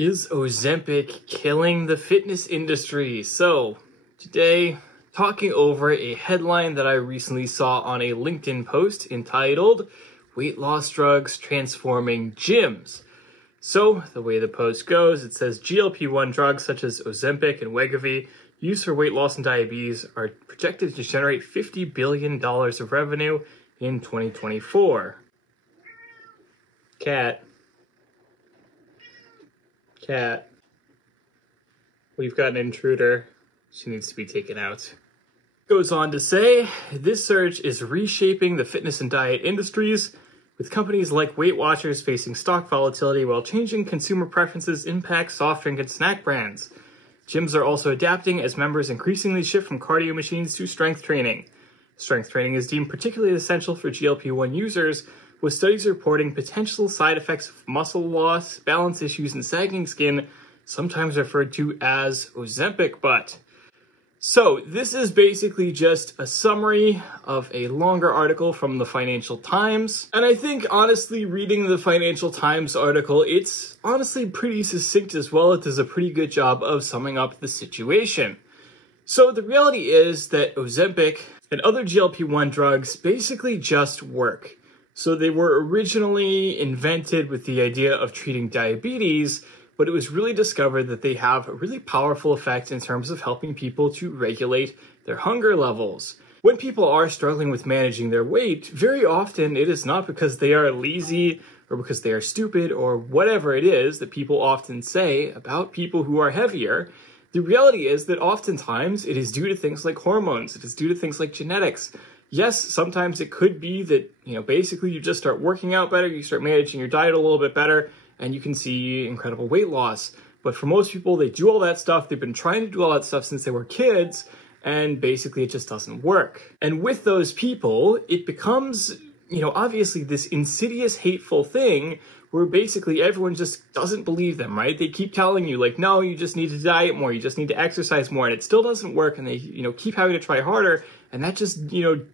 Is Ozempic killing the fitness industry? So, today, talking over a headline that I recently saw on a LinkedIn post entitled, Weight Loss Drugs Transforming Gyms. So, the way the post goes, it says GLP-1 drugs such as Ozempic and Wegovy, used for weight loss and diabetes, are projected to generate $50 billion of revenue in 2024. Cat, we've got an intruder. She needs to be taken out. Goes on to say, this surge is reshaping the fitness and diet industries, with companies like Weight Watchers facing stock volatility while changing consumer preferences impact soft drink and snack brands. Gyms are also adapting as members increasingly shift from cardio machines to strength training. Strength training is deemed particularly essential for GLP-1 users, with studies reporting potential side effects of muscle loss, balance issues, and sagging skin, sometimes referred to as Ozempic butt. So this is basically just a summary of a longer article from the Financial Times. And I think, honestly, reading the Financial Times article, it's honestly pretty succinct as well. It does a pretty good job of summing up the situation. So the reality is that Ozempic and other GLP-1 drugs basically just work. So they were originally invented with the idea of treating diabetes, but it was really discovered that they have a really powerful effect in terms of helping people to regulate their hunger levels. When people are struggling with managing their weight, very often it is not because they are lazy or because they are stupid or whatever it is that people often say about people who are heavier. The reality is that oftentimes it is due to things like hormones, it is due to things like genetics. Yes, sometimes it could be that, basically you just start working out better, you start managing your diet a little bit better, and you can see incredible weight loss. But for most people, they do all that stuff. They've been trying to do all that stuff since they were kids, and basically it just doesn't work. And with those people, it becomes, obviously this insidious, hateful thing where basically everyone just doesn't believe them, right? They keep telling you, like, no, you just need to diet more, you just need to exercise more, and it still doesn't work, and they, keep having to try harder, and that just,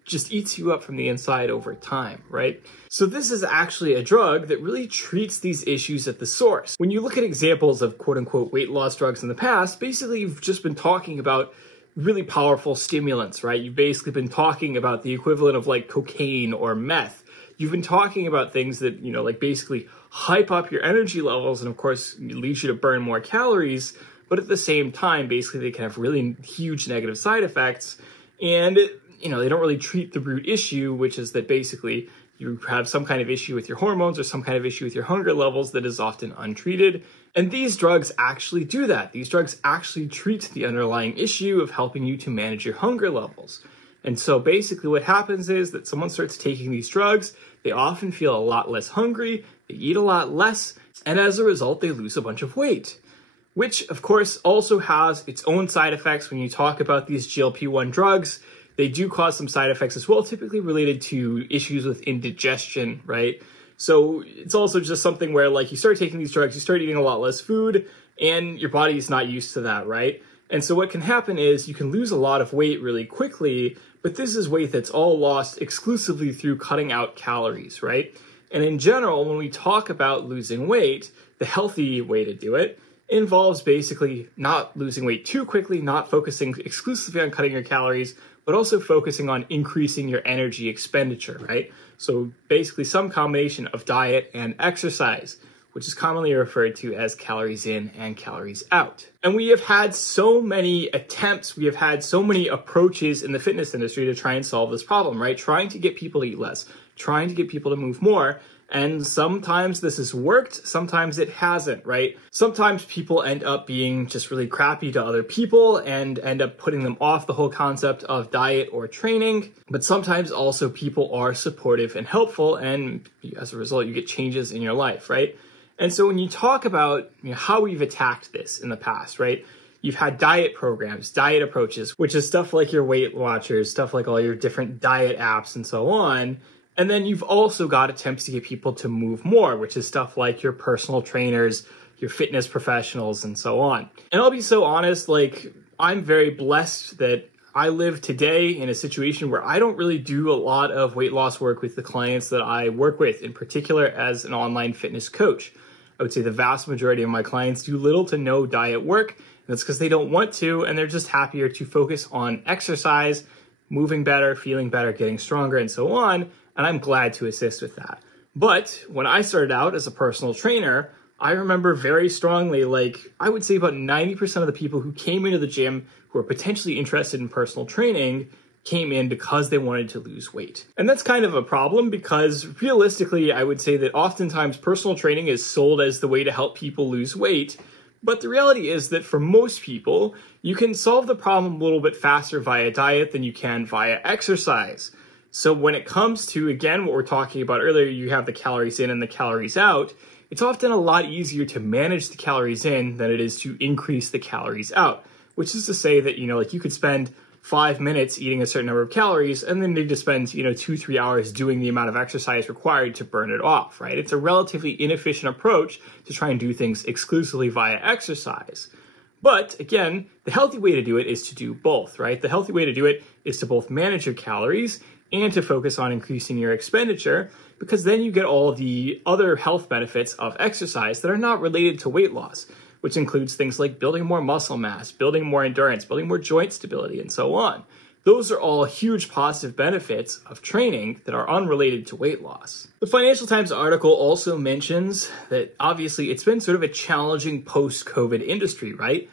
just eats you up from the inside over time, right? So this is actually a drug that really treats these issues at the source. When you look at examples of quote-unquote weight loss drugs in the past, basically you've just been talking about really powerful stimulants, right? You've basically been talking about the equivalent of like cocaine or meth. You've been talking about things that, like basically hype up your energy levels and of course leads you to burn more calories, but at the same time, basically they can have really huge negative side effects. And, they don't really treat the root issue, which is that basically you have some kind of issue with your hormones or some kind of issue with your hunger levels that is often untreated. And these drugs actually do that. These drugs actually treat the underlying issue of helping you to manage your hunger levels. And so basically what happens is that someone starts taking these drugs, they often feel a lot less hungry, they eat a lot less, and as a result, they lose a bunch of weight. Which, of course, also has its own side effects. When you talk about these GLP-1 drugs, they do cause some side effects as well, typically related to issues with indigestion, right? So it's also just something where, like, you start taking these drugs, you start eating a lot less food, and your body is not used to that, right? And so what can happen is you can lose a lot of weight really quickly, but this is weight that's all lost exclusively through cutting out calories, right? And in general, when we talk about losing weight, the healthy way to do it involves basically not losing weight too quickly, not focusing exclusively on cutting your calories, but also focusing on increasing your energy expenditure, right? So basically some combination of diet and exercise, which is commonly referred to as calories in and calories out. And we have had so many attempts, we have had so many approaches in the fitness industry to try and solve this problem, right? Trying to get people to eat less, trying to get people to move more. And sometimes this has worked, sometimes it hasn't, right? Sometimes people end up being just really crappy to other people and end up putting them off the whole concept of diet or training. But sometimes also people are supportive and helpful, and as a result, you get changes in your life, right? And so when you talk about how we've attacked this in the past, right? You've had diet programs, diet approaches, which is stuff like your Weight Watchers, stuff like all your different diet apps and so on. And then you've also got attempts to get people to move more, which is stuff like your personal trainers, your fitness professionals, and so on. And I'll be so honest, like, I'm very blessed that I live today in a situation where I don't really do a lot of weight loss work with the clients that I work with, in particular as an online fitness coach. I would say the vast majority of my clients do little to no diet work. And that's because they don't want to, and they're just happier to focus on exercise, moving better, feeling better, getting stronger, and so on. And I'm glad to assist with that. But when I started out as a personal trainer, I remember very strongly, like I would say about 90% of the people who came into the gym who were potentially interested in personal training came in because they wanted to lose weight. And that's kind of a problem because realistically, I would say that oftentimes personal training is sold as the way to help people lose weight. But the reality is that for most people, you can solve the problem a little bit faster via diet than you can via exercise. So when it comes to, again, what we're talking about earlier, you have the calories in and the calories out, it's often a lot easier to manage the calories in than it is to increase the calories out, which is to say that, like you could spend 5 minutes eating a certain number of calories and then need to spend, 2-3 hours doing the amount of exercise required to burn it off, right? It's a relatively inefficient approach to try and do things exclusively via exercise. But again, the healthy way to do it is to do both, right? The healthy way to do it is to both manage your calories and to focus on increasing your expenditure, because then you get all the other health benefits of exercise that are not related to weight loss, which includes things like building more muscle mass, building more endurance, building more joint stability, and so on. Those are all huge positive benefits of training that are unrelated to weight loss. The Financial Times article also mentions that obviously it's been sort of a challenging post-COVID industry, right?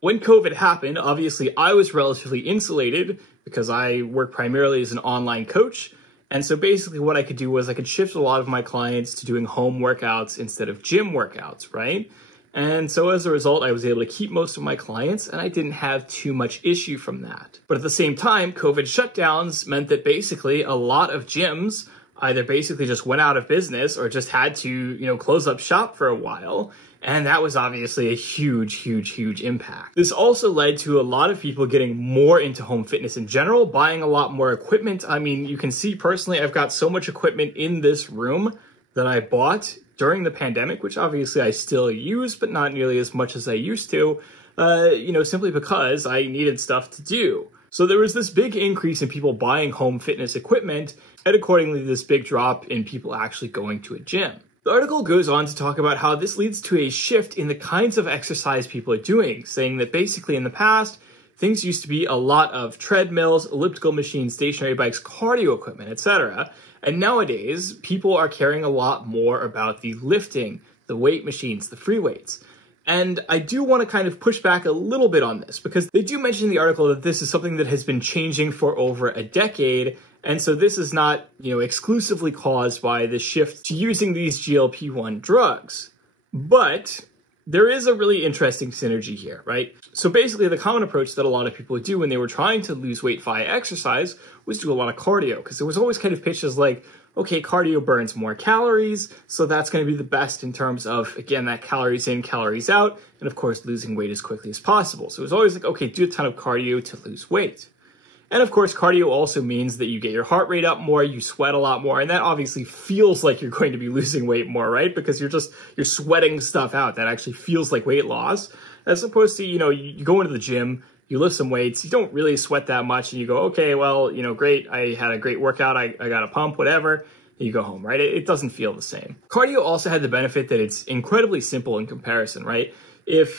When COVID happened, obviously I was relatively insulated because I work primarily as an online coach. And so basically what I could do was I could shift a lot of my clients to doing home workouts instead of gym workouts, right? And so as a result, I was able to keep most of my clients and I didn't have too much issue from that. But at the same time, COVID shutdowns meant that basically a lot of gyms either basically just went out of business or just had to, close up shop for a while. And that was obviously a huge impact. This also led to a lot of people getting more into home fitness in general, buying a lot more equipment. I mean, you can see personally, I've got so much equipment in this room that I bought during the pandemic, which obviously I still use, but not nearly as much as I used to, simply because I needed stuff to do. So there was this big increase in people buying home fitness equipment, and accordingly, this big drop in people actually going to a gym. The article goes on to talk about how this leads to a shift in the kinds of exercise people are doing, saying that basically in the past, things used to be a lot of treadmills, elliptical machines, stationary bikes, cardio equipment, etc. And nowadays, people are caring a lot more about the lifting, the weight machines, the free weights. And I do want to kind of push back a little bit on this because they do mention in the article that this is something that has been changing for over a decade. And so this is not, exclusively caused by the shift to using these GLP-1 drugs. But there is a really interesting synergy here, right? So basically the common approach that a lot of people would do when they were trying to lose weight via exercise was do a lot of cardio, because there was always kind of pitched as like, okay, cardio burns more calories, so that's going to be the best in terms of, again, that calories in, calories out, and of course losing weight as quickly as possible. So it was always like, okay, do a ton of cardio to lose weight. And of course, cardio also means that you get your heart rate up more, you sweat a lot more, and that obviously feels like you're going to be losing weight more, right? Because you're sweating stuff out. That actually feels like weight loss. As opposed to, you go into the gym, you lift some weights, you don't really sweat that much, and you go, okay, well, great, I had a great workout, I got a pump, whatever, and you go home, right? It doesn't feel the same. Cardio also had the benefit that it's incredibly simple in comparison, right? If,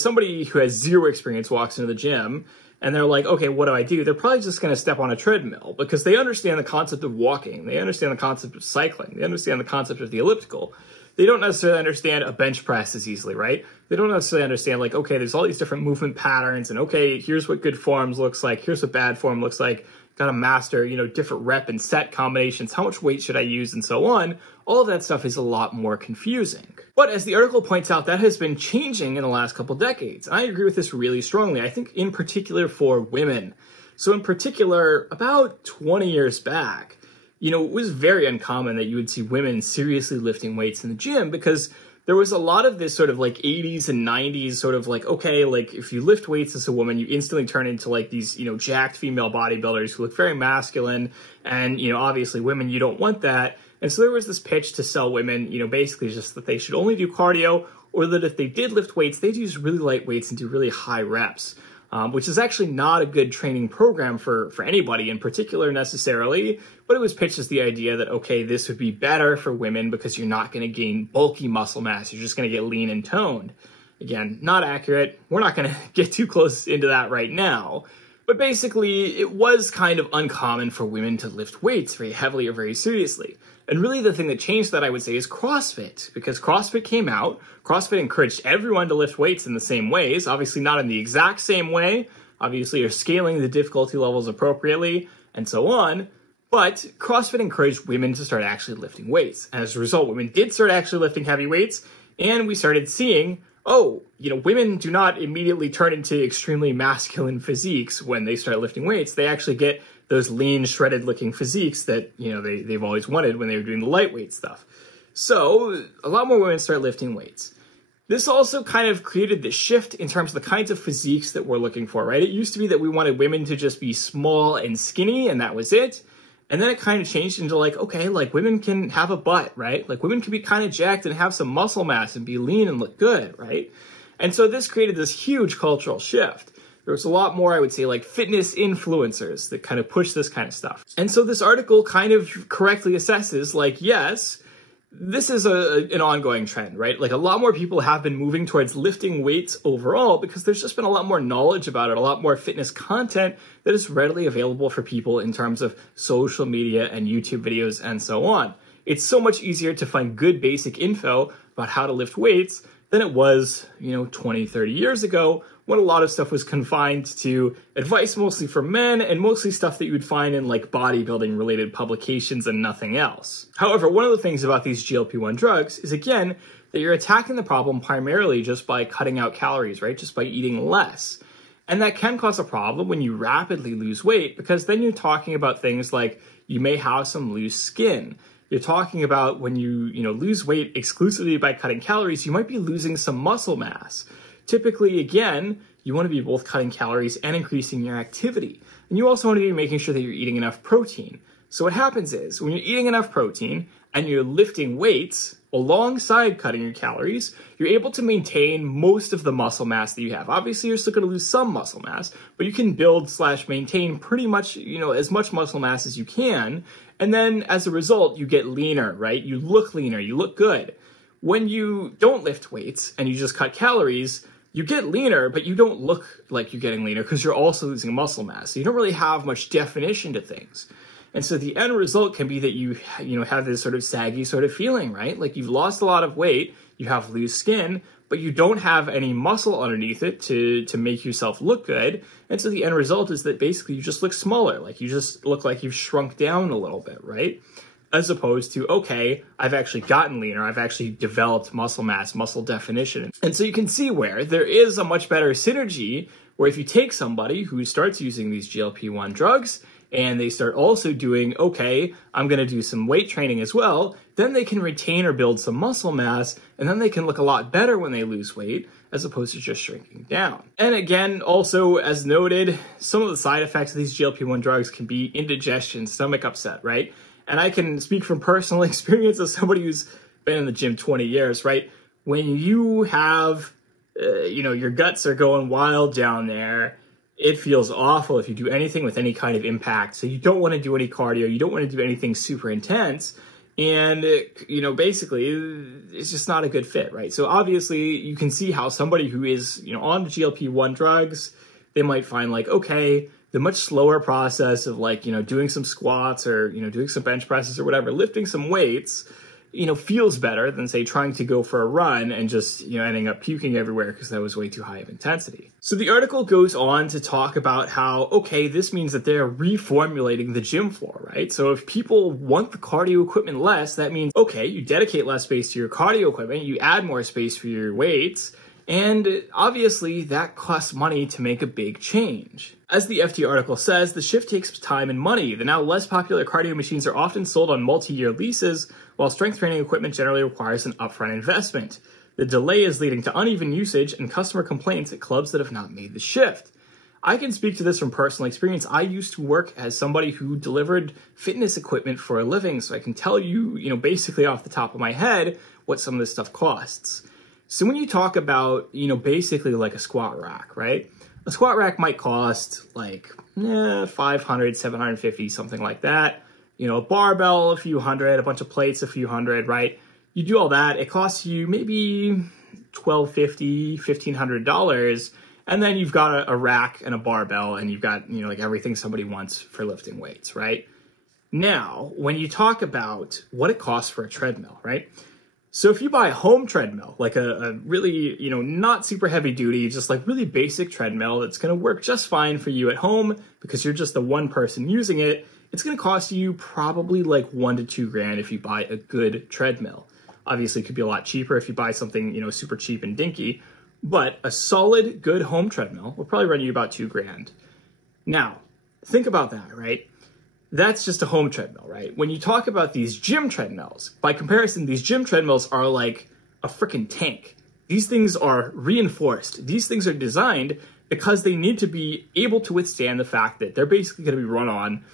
somebody who has zero experience walks into the gym, and they're like, okay, what do? They're probably just going to step on a treadmill because they understand the concept of walking. They understand the concept of cycling. They understand the concept of the elliptical. They don't necessarily understand a bench press as easily, right? They don't necessarily understand like, okay, there's all these different movement patterns and okay, here's what good forms looks like. Here's what bad form looks like. Got to master, different rep and set combinations. How much weight should I use and so on? All of that stuff is a lot more confusing. But as the article points out, that has been changing in the last couple decades. I agree with this really strongly. I think in particular for women. So in particular, about 20 years back, it was very uncommon that you would see women seriously lifting weights in the gym because there was a lot of this sort of like 80s and 90s sort of like, okay, like if you lift weights as a woman, you instantly turn into like these, jacked female bodybuilders who look very masculine. And, obviously women, you don't want that. And so there was this pitch to sell women, basically just that they should only do cardio or that if they did lift weights, they'd use really light weights and do really high reps. which is actually not a good training program for anybody in particular necessarily, but it was pitched as the idea that, okay, this would be better for women because you're not going to gain bulky muscle mass, you're just going to get lean and toned. Again, not accurate. We're not going to get too close into that right now. But basically, it was kind of uncommon for women to lift weights very heavily or very seriously. And really the thing that changed that, I would say, is CrossFit. Because CrossFit came out, CrossFit encouraged everyone to lift weights in the same ways. Obviously not in the exact same way. Obviously you're scaling the difficulty levels appropriately and so on. But CrossFit encouraged women to start actually lifting weights. And as a result, women did start actually lifting heavy weights. And we started seeing, oh, women do not immediately turn into extremely masculine physiques when they start lifting weights. They actually get those lean, shredded-looking physiques that, they've always wanted when they were doing the lightweight stuff. So a lot more women start lifting weights. This also kind of created this shift in terms of the kinds of physiques that we're looking for, right? It used to be that we wanted women to just be small and skinny, and that was it. And then it kind of changed into okay, women can have a butt, right? Women can be kind of jacked and have some muscle mass and be lean and look good, right? And so this created this huge cultural shift. There was a lot more, I would say, fitness influencers that kind of push this kind of stuff. And so this article kind of correctly assesses, yes, this is an ongoing trend, right? A lot more people have been moving towards lifting weights overall because there's just been a lot more knowledge about it, a lot more fitness content that is readily available for people in terms of social media and YouTube videos and so on. It's so much easier to find good basic info about how to lift weights than it was, 20, 30 years ago, when a lot of stuff was confined to advice mostly for men and mostly stuff that you would find in bodybuilding related publications and nothing else. However, one of the things about these GLP-1 drugs is, again, that you're attacking the problem primarily just by cutting out calories, right? Just by eating less. And that can cause a problem when you rapidly lose weight, because then you're talking about things like you may have some loose skin. You're talking about when you lose weight exclusively by cutting calories, you might be losing some muscle mass. Typically, again, you want to be both cutting calories and increasing your activity. And you also want to be making sure that you're eating enough protein. So what happens is, when you're eating enough protein and you're lifting weights alongside cutting your calories, you're able to maintain most of the muscle mass that you have. Obviously, you're still going to lose some muscle mass, but you can build/maintain pretty much, as much muscle mass as you can. And then as a result, you get leaner, right? You look leaner, you look good. When you don't lift weights and you just cut calories, you get leaner, but you don't look like you're getting leaner because you're also losing muscle mass. So you don't really have much definition to things. And so the end result can be that you have this sort of saggy sort of feeling, right? You've lost a lot of weight, you have loose skin, but you don't have any muscle underneath it to make yourself look good. And so the end result is that basically you just look smaller, you just look like you've shrunk down a little bit, right? As opposed to, okay, I've actually gotten leaner, I've actually developed muscle mass, muscle definition. And so you can see where there is a much better synergy where if you take somebody who starts using these GLP-1 drugs and they start also doing, okay, I'm going to do some weight training as well, then they can retain or build some muscle mass, and then they can look a lot better when they lose weight, as opposed to just shrinking down. And again, also, as noted, some of the side effects of these GLP-1 drugs can be indigestion, stomach upset, right? And I can speak from personal experience as somebody who's been in the gym 20 years, right? When you have, your guts are going wild down there, it feels awful if you do anything with any kind of impact. So you don't want to do any cardio. You don't want to do anything super intense. And, basically, it's just not a good fit, right? So obviously, you can see how somebody who is, on the GLP-1 drugs, they might find okay, the much slower process of doing some squats or, doing some bench presses or whatever, lifting some weights, feels better than say trying to go for a run and just, ending up puking everywhere because that was way too high of intensity. So the article goes on to talk about how, okay, this means that they're reformulating the gym floor, right? So if people want the cardio equipment less, that means, okay, you dedicate less space to your cardio equipment, you add more space for your weights, and obviously that costs money to make a big change. As the FT article says, the shift takes time and money. The now less popular cardio machines are often sold on multi-year leases, while strength training equipment generally requires an upfront investment. The delay is leading to uneven usage and customer complaints at clubs that have not made the shift. I can speak to this from personal experience. I used to work as somebody who delivered fitness equipment for a living, so I can tell you, basically off the top of my head, what some of this stuff costs. So when you talk about, basically like a squat rack, right? A squat rack might cost like 500, 750, something like that. You know, a barbell, a few hundred, a bunch of plates, a few hundred, right? You do all that, it costs you maybe $1,250, $1,500, and then you've got a rack and a barbell, and you've got, you know, like everything somebody wants for lifting weights, right? Now, when you talk about what it costs for a treadmill, right? So if you buy a home treadmill, like a really, you know, not super heavy duty, just like really basic treadmill that's going to work just fine for you at home because you're just the one person using it, it's going to cost you probably like $1,000 to $2,000 if you buy a good treadmill. Obviously, it could be a lot cheaper if you buy something, you know, super cheap and dinky, but a solid, good home treadmill will probably run you about $2,000. Now, think about that, right? That's just a home treadmill, right? When you talk about these gym treadmills, by comparison, these gym treadmills are like a freaking tank. These things are reinforced. These things are designed because they need to be able to withstand the fact that they're basically going to be run on,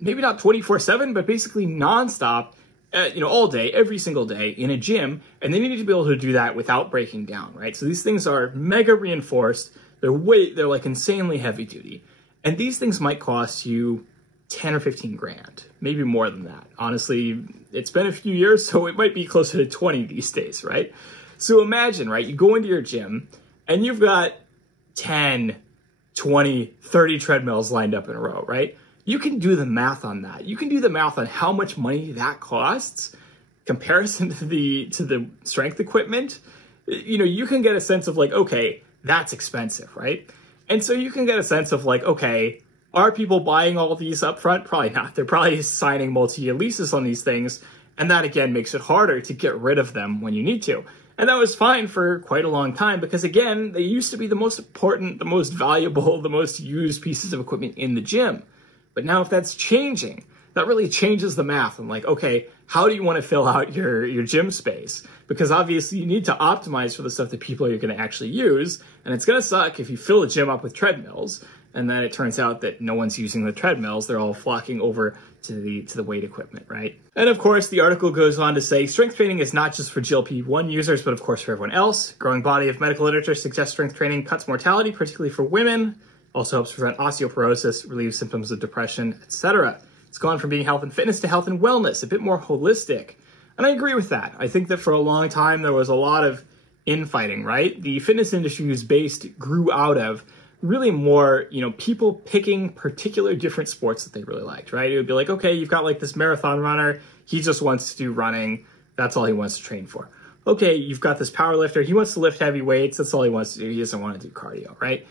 maybe not 24/7, but basically nonstop, you know, all day, every single day in a gym, and they need to be able to do that without breaking down, right? So these things are mega reinforced. They're like insanely heavy duty, and these things might cost you 10 or 15 grand, maybe more than that. Honestly, it's been a few years, so it might be closer to 20 these days, right? So imagine, right, you go into your gym and you've got 10, 20, 30 treadmills lined up in a row, right? You can do the math on that. You can do the math on how much money that costs comparison to the strength equipment. You know, you can get a sense of like, okay, that's expensive, right? And so you can get a sense of like, okay, are people buying all of these up front? Probably not. They're probably signing multi-year leases on these things, and that again makes it harder to get rid of them when you need to. And that was fine for quite a long time because again, they used to be the most important, the most valuable, the most used pieces of equipment in the gym. But now if that's changing, that really changes the math. I'm like, okay, how do you want to fill out your gym space? Because obviously you need to optimize for the stuff that people are going to actually use, and it's going to suck if you fill a gym up with treadmills and then it turns out that no one's using the treadmills. They're all flocking over to the weight equipment, right? And of course, the article goes on to say, strength training is not just for GLP-1 users, but of course for everyone else. Growing body of medical literature suggests strength training cuts mortality, particularly for women, also helps prevent osteoporosis, relieves symptoms of depression, etc. It's gone from being health and fitness to health and wellness, a bit more holistic. And I agree with that. I think that for a long time, there was a lot of infighting, right? The fitness industry grew out of really more, you know, people picking particular different sports that they really liked, right? It would be like, okay, you've got like this marathon runner. He just wants to do running. That's all he wants to train for. Okay, you've got this power lifter. He wants to lift heavy weights. That's all he wants to do. He doesn't want to do cardio, right?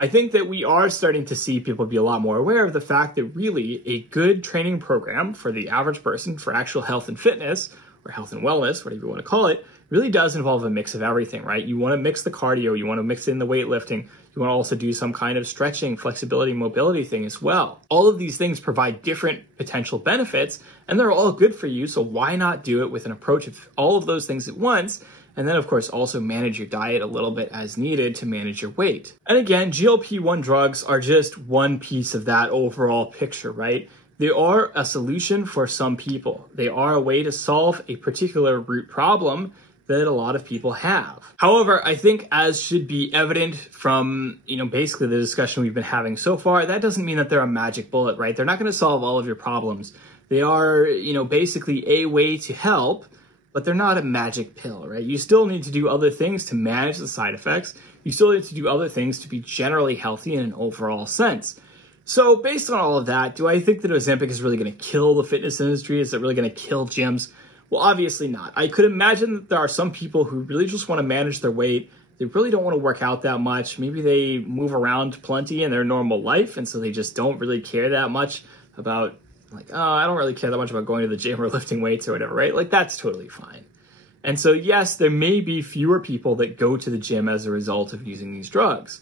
I think that we are starting to see people be a lot more aware of the fact that really a good training program for the average person for actual health and fitness, or health and wellness, whatever you want to call it, really does involve a mix of everything, right? You want to mix the cardio, you want to mix in the weightlifting, you want to also do some kind of stretching, flexibility, mobility thing as well. All of these things provide different potential benefits, and they're all good for you, so why not do it with an approach of all of those things at once? And then, of course, also manage your diet a little bit as needed to manage your weight. And again, GLP-1 drugs are just one piece of that overall picture, right? They are a solution for some people. They are a way to solve a particular root problem that a lot of people have. However, I think as should be evident from, you know, basically the discussion we've been having so far, that doesn't mean that they're a magic bullet, right? They're not going to solve all of your problems. They are, you know, basically a way to help, but they're not a magic pill, right? You still need to do other things to manage the side effects. You still need to do other things to be generally healthy in an overall sense. So based on all of that, do I think that Ozempic is really going to kill the fitness industry? Is it really going to kill gyms? Well, obviously not. I could imagine that there are some people who really just want to manage their weight. They really don't want to work out that much. Maybe they move around plenty in their normal life, and so they just don't really care that much about, like, oh, I don't really care that much about going to the gym or lifting weights or whatever, right? Like, that's totally fine. And so, yes, there may be fewer people that go to the gym as a result of using these drugs.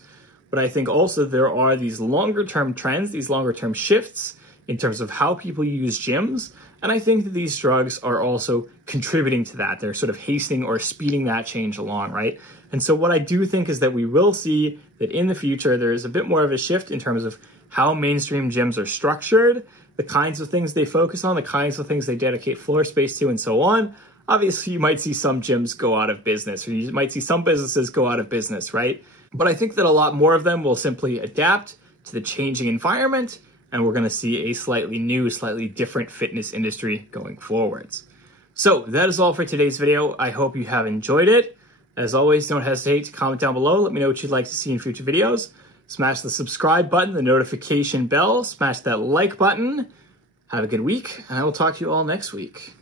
But I think also there are these longer-term trends, these longer-term shifts in terms of how people use gyms. And I think that these drugs are also contributing to that. They're sort of hastening or speeding that change along, right? And so what I do think is that we will see that in the future, there is a bit more of a shift in terms of how mainstream gyms are structured, the kinds of things they focus on, the kinds of things they dedicate floor space to, and so on. Obviously, you might see some gyms go out of business, or you might see some businesses go out of business, right? But I think that a lot more of them will simply adapt to the changing environment, and we're going to see a slightly new, slightly different fitness industry going forwards. So that is all for today's video. I hope you have enjoyed it. As always, don't hesitate to comment down below. Let me know what you'd like to see in future videos. Smash the subscribe button, the notification bell, smash that like button. Have a good week, and I will talk to you all next week.